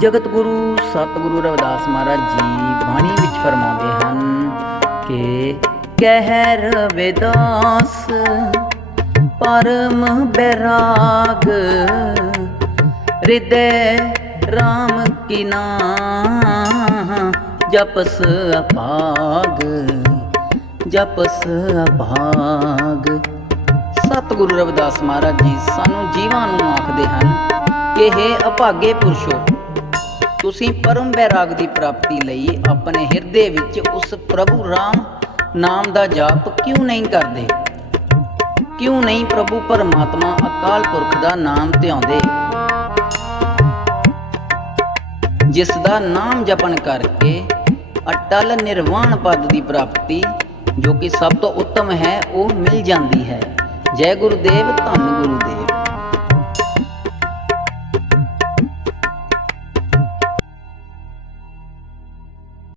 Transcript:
ਜਗਤ ਗੁਰੂ ਸਤਿਗੁਰੂ ਰਵਿਦਾਸ ਮਹਾਰਾਜ ਜੀ ਬਾਣੀ ਵਿੱਚ ਫਰਮਾਉਂਦੇ ਹਨ ਕਿ ਕਹਿ ਰਵਿਦਾਸ, ਪਰਮ ਬੈਰਾਗ, ਹਿਰਦੈ RAM ਕੀ ਨਾਮ ਜਪਸ ਅਭਾਗ ਜਪਸ ਅਭਾਗ। ਸਤਿਗੁਰੂ ਰਵਿਦਾਸ ਮਹਾਰਾਜ ਜੀ ਸਾਨੂੰ ਜੀਵਾਂ ਨੂੰ ਆਖਦੇ ਹਨ ਕਿ हे ਅਭਾਗੇ ਪੁਰਸ਼ੋ ਤੁਸੀਂ ਪਰਮ ਬੈਰਾਗ ਦੀ ਪ੍ਰਾਪਤੀ ਲਈ ਆਪਣੇ ਹਿਰਦੇ ਵਿੱਚ ਉਸ ਪ੍ਰਭੂ ਰਾਮ ਨਾਮ ਦਾ ਜਾਪ ਕਿਉਂ ਨਹੀਂ ਕਰਦੇ? ਕਿਉਂ ਨਹੀਂ ਪ੍ਰਭੂ ਪਰਮਾਤਮਾ ਅਕਾਲ ਪੁਰਖ ਦਾ ਨਾਮ ਧਿਆਉਂਦੇ? ਜਿਸ ਦਾ ਨਾਮ ਜਪਣ ਕਰਕੇ ਅਟਲ ਨਿਰਵਾਣ ਪਦ ਦੀ ਪ੍ਰਾਪਤੀ, ਜੋ ਕਿ ਸਭ ਤੋਂ ਉੱਤਮ ਹੈ, ਉਹ ਮਿਲ ਜਾਂਦੀ ਹੈ। ਜੈ ਗੁਰਦੇਵ, ਧੰਨ ਗੁਰੂਦੇਵ।